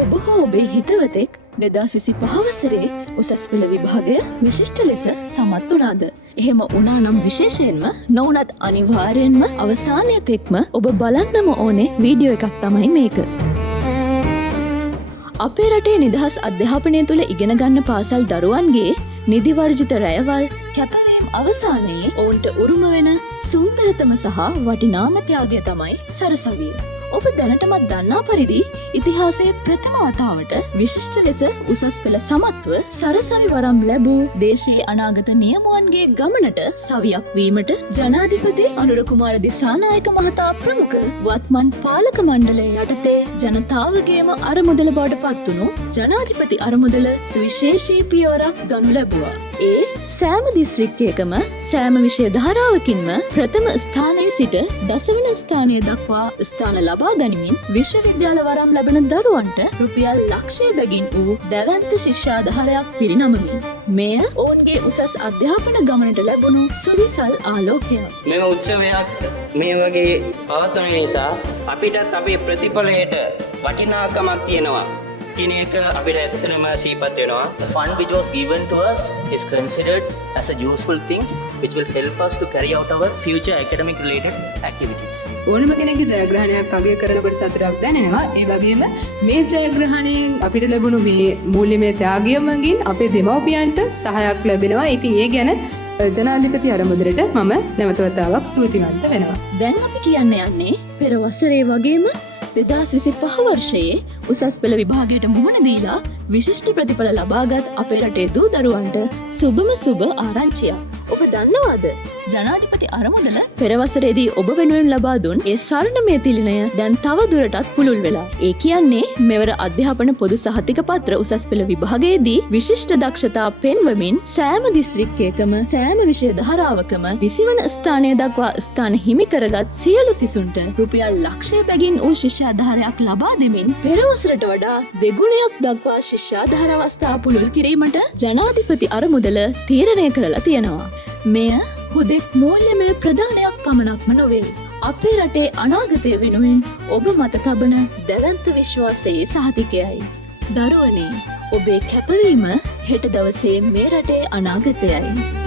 ඔබ හෝ ඔබේ හිතවතෙක් 2025 වසරේ උසස් පෙළ විභාගය විශිෂ්ට ලෙස සමත් වුණාද? එහෙම වුණා නම් විශේෂයෙන්ම නොවුනත් අනිවාර්යෙන්ම අවසානයේ තෙක්ම ඔබ බලන්නම ඕනේ වීඩියෝ එකක් තමයි මේක. අපේ රටේ නිදහස් අධ්‍යාපනය තුළ ඉගෙන ගන්න පාසල් දරුවන්ගේ නිදි වර්ජිත රැයවල් කැපවීම් අවසානයේ ඔවුන්ට උරුම වෙන සුන්දරතම සහ වටිනාම ත්‍යාගය තමයි සරසවිය. ඔබ දැනටමත් දන්නා පරිදි ඉතිහාසයේ ප්‍රථම වතාවට විශිෂ්ට ලෙස උසස් පෙළ සමත්ව සරසවි වරම් ලැබූ දේශයේ අනාගත නියමුවන්ගේ ගමනට සවියක් වීමට ජනාධිපති අනුර කුමාර දිසානායක මහතා ප්‍රමුඛ වත්මන් පාලක මණ්ඩලය යටතේ ජනතාවගේම අරමුදල බවට පත්වුණු ජනාධිපති අරමුදල සුවිශේෂී පියවරක් ගනු ලැබුවා. ඒ සෑම දිස්ත්‍රික්කයකම සෑම විෂය ධාරාවකින්ම ප්‍රථම ස්ථානයේ සිට දසවන ස්ථානය දක්වා ස්ථාන ලබා ගනිමින් විශ්වවිද්‍යාල වරම් ලැබෙන දරුවන්ට රුපියල් ලක්ෂය බැගින් වූ දැවැන්ත ශිෂ්‍යාධාරයක් පිරිනමමින් මෙය ඔවුන්ගේ උසස් අධ්‍යාපන ගමනට ලැබුණු සුවිසල් ආලෝකයක්. මෙම උත්සවයක් මේ වගේ පවත්වන නිසා අපිටත් අපේ ප්‍රතිඵලයට වටිනාකමක් තියෙනවා කියන එක අපිට ඇත්තටම සිහිපත් වෙනවා. The fund which was given to us is considered as a useful thing which will help us to carry out our future academic related activities. ඕනම කෙනෙක්ගේ ජයග්‍රහණයක් අගය කරනකොට සතුටක් දැනෙනවා. ඒ වගේම මේ ජයග්‍රහණයෙන් අපිට ලැබුණු මේ මූල්‍යමය ත්‍යාගය මගින් අපේ දෙමව්පියන්ට සහායක් ලැබෙනවා. ඉතින් ඒ ගැන ජනාධිපති අරමුදලට මම නැවත වතාවක් ස්තුතිවන්ත වෙනවා. දැන් අපි කියන්න යන්නේ පෙර වසරේ වගේම 2025 වර්ෂයේ උසස් පෙළ විභාගයට මුහුණ දීලා විශිෂ්ට ප්‍රතිඵල ලබාගත් අපේ රටේ දූ දරුවන්ට සුබම සුබ ආරංචියක්. ඔබ දන්නවාද? ජනාධිපති අරමුදල පෙර වසරේදී ඔබ වෙනුවෙන් ලබා දුන් ඒ සරණමය තිලිනය දැන් තව දුරටත් පුළුල් වෙලා. ඒ කියන්නේ මෙවර අධ්‍යාපන පොදු සහතික පත්‍ර උසස් පෙළ විභාගයේදී විශිෂ්ට දක්ෂතා පෙන්වමින් සෑම දිස්ත්‍රික්කයකම සෑම විෂය ධාරාවකම 20 වන ස්ථානය දක්වා ස්ථාන හිමි කරගත් සියලු සිසුන්ට රුපියල් ලක්ෂය බැගින් වූ ශිෂ්‍යාධාරයක් ලබා දෙමින් පෙර වසරට වඩා දෙගුණයක් දක්වා ශිෂ්‍යාධාර අවස්ථා පුළුල් කිරීමට ජනාධිපති අරමුදල තීරණය කරලා තියෙනවා. මෙය හුදෙක් මූල්‍යමය ප්‍රදානයක් පමණක්ම නොවේ. අපේ රටේ අනාගතය වෙනුවෙන් ඔබ මත තබන දැවැන්ත විශ්වාසයේ සහතිකයයි. දරුවනේ, ඔබේ කැපවීම හෙට දවසේ මේ රටේ අනාගතයයි.